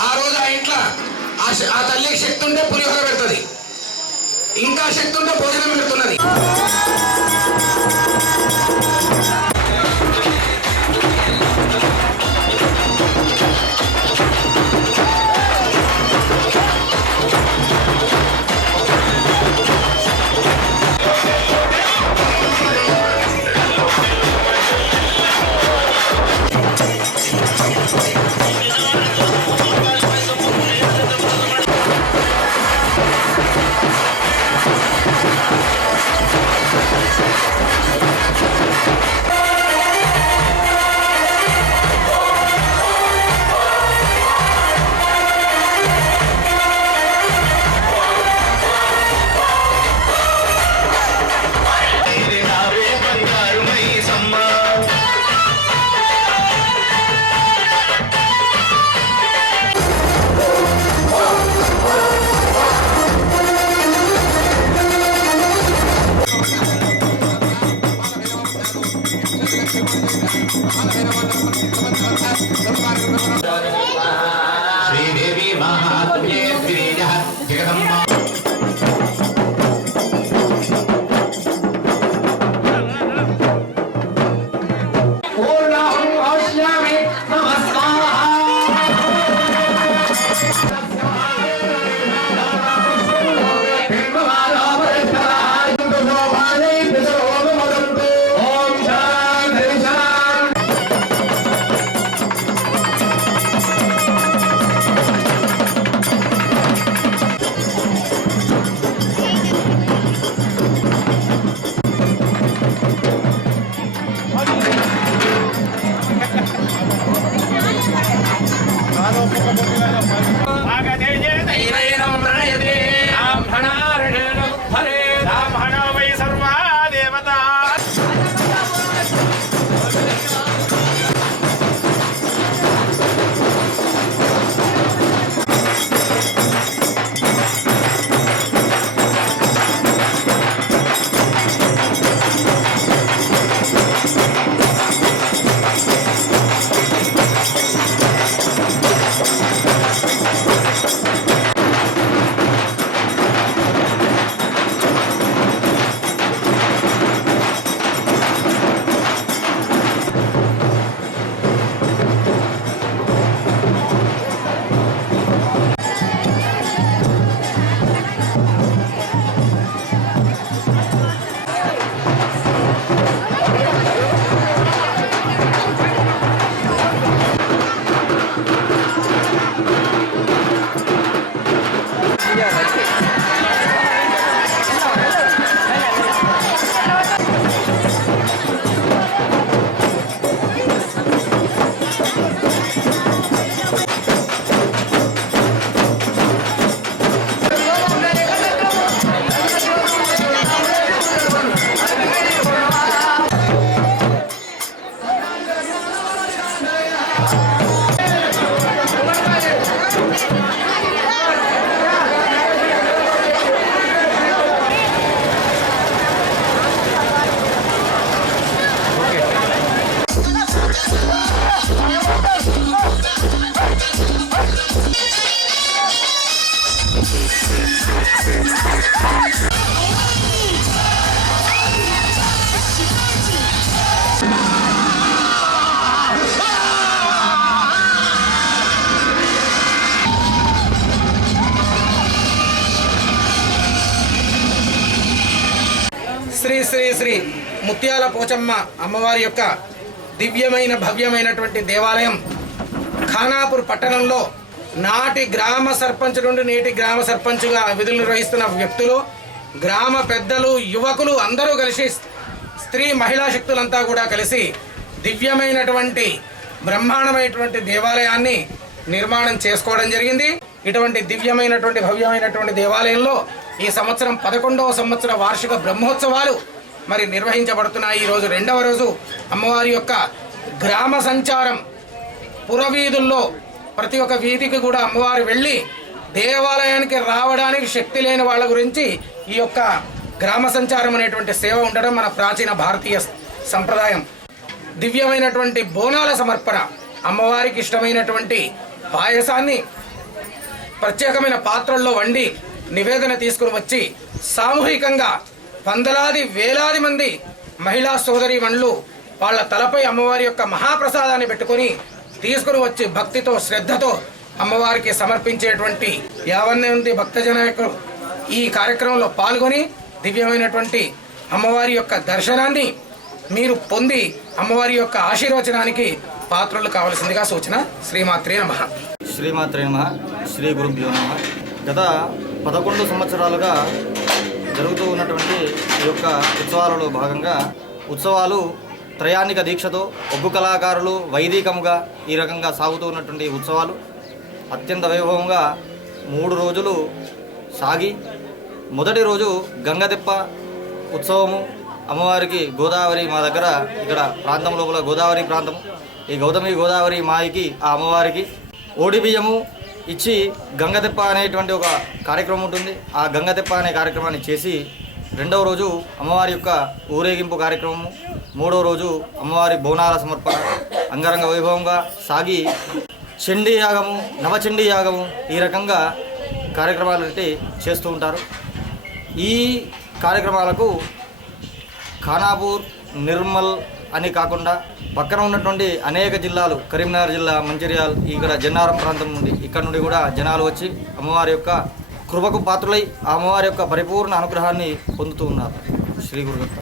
ఆ రోజు ఆ ఇంట్లో ఆ తల్లికి శక్తి ఉంటే పులిహోర పెడుతుంది, ఇంకా శక్తి ఉంటే భోజనం పెడుతున్నది. శ్రీ శ్రీ శ్రీ ముత్యాల పోచమ్మ అమ్మవారి యొక్క దివ్యమైన భవ్యమైనటువంటి దేవాలయం ఖానాపూర్ పట్టణంలో నాటి గ్రామ సర్పంచ్ నుండి నేటి గ్రామ సర్పంచ్గా విధులు నిర్వహిస్తున్న వ్యక్తులు, గ్రామ పెద్దలు, యువకులు అందరూ కలిసి, స్త్రీ మహిళా శక్తులంతా కూడా కలిసి దివ్యమైనటువంటి బ్రహ్మాండమైనటువంటి దేవాలయాన్ని నిర్మాణం చేసుకోవడం జరిగింది. ఇటువంటి దివ్యమైనటువంటి భవ్యమైనటువంటి దేవాలయంలో ఈ సంవత్సరం 11వ సంవత్సర వార్షిక బ్రహ్మోత్సవాలు మరి నిర్వహించబడుతున్నాయి. ఈరోజు 2వ రోజు అమ్మవారి యొక్క గ్రామ సంచారం పురవీధుల్లో ప్రతి ఒక్క వీధికి కూడా అమ్మవారు వెళ్ళి దేవాలయానికి రావడానికి శక్తి లేని వాళ్ళ గురించి ఈ యొక్క గ్రామ సంచారం అనేటువంటి సేవ ఉండడం మన ప్రాచీన భారతీయ సంప్రదాయం. దివ్యమైనటువంటి బోనాల సమర్పణ, అమ్మవారికి ఇష్టమైనటువంటి పాయసాన్ని ప్రత్యేకమైన పాత్రల్లో వండి నివేదన తీసుకుని వచ్చి సామూహికంగా వందలాది వేలాది మంది మహిళా సోదరీమణులు వాళ్ళ తలపై అమ్మవారి యొక్క మహాప్రసాదాన్ని పెట్టుకొని తీసుకుని వచ్చి భక్తితో శ్రద్ధతో అమ్మవారికి సమర్పించేటువంటి 50 మంది భక్తజనాయకులు ఈ కార్యక్రమంలో పాల్గొని దివ్యమైనటువంటి అమ్మవారి యొక్క దర్శనాన్ని మీరు పొంది అమ్మవారి యొక్క ఆశీర్వచనానికి పాత్రలు కావలసిందిగా సూచన. శ్రీమాత్రే నమః. శ్రీమాత్రే నమః. శ్రీ గురుభ్యో నమః. గత 11 సంవత్సరాలుగా జరుగుతూ ఉన్నటువంటి ఈ యొక్క ఉత్సవాలలో భాగంగా ఉత్సవాలు త్రయాణిక దీక్షతో ఒగ్గు కళాకారులు వైదికముగా ఈ రకంగా సాగుతూ ఉన్నటువంటి ఉత్సవాలు అత్యంత వైభవంగా 3 రోజులు సాగి మొదటి రోజు గంగదెప్ప ఉత్సవము. అమ్మవారికి గోదావరి మా దగ్గర ఇక్కడ ప్రాంతం లోపల గోదావరి ప్రాంతం, ఈ గోదావరి మాయికి ఆ అమ్మవారికి ఓడి బియ్యము ఇచ్చి గంగదెప్ప అనేటువంటి ఒక కార్యక్రమం ఉంటుంది. ఆ గంగదెప్ప అనే కార్యక్రమాన్ని చేసి 2వ రోజు అమ్మవారి యొక్క ఊరేగింపు కార్యక్రమము, 3వ రోజు అమ్మవారి బోనాల సమర్పణ అంగరంగ వైభవంగా సాగి చండీ యాగము, నవచండీ యాగము ఈ రకంగా కార్యక్రమాలు చేస్తూ ఉంటారు. ఈ కార్యక్రమాలకు ఖానాపూర్, నిర్మల్ అని కాకుండా పక్కన ఉన్నటువంటి అనేక జిల్లాలు, కరీంనగర్ జిల్లా, మంచిర్యాల్, ఇక్కడ జన్నారం ప్రాంతం నుండి ఇక్కడ నుండి కూడా జనాలు వచ్చి అమ్మవారి యొక్క కృపకు పాత్రులై ఆ అమ్మవారి యొక్క పరిపూర్ణ అనుగ్రహాన్ని పొందుతూ ఉన్నారు. శ్రీ గురు.